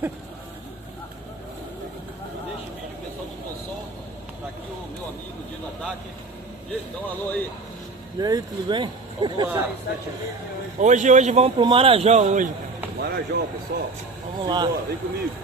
Neste vídeo, pessoal do Tossol, tá aqui o meu amigo Dino Ataque. Dá um alô aí. E aí, tudo bem? Vamos lá. Hoje vamos pro Marajó hoje. Marajó, pessoal. Vamos lá. Simbora, vem comigo.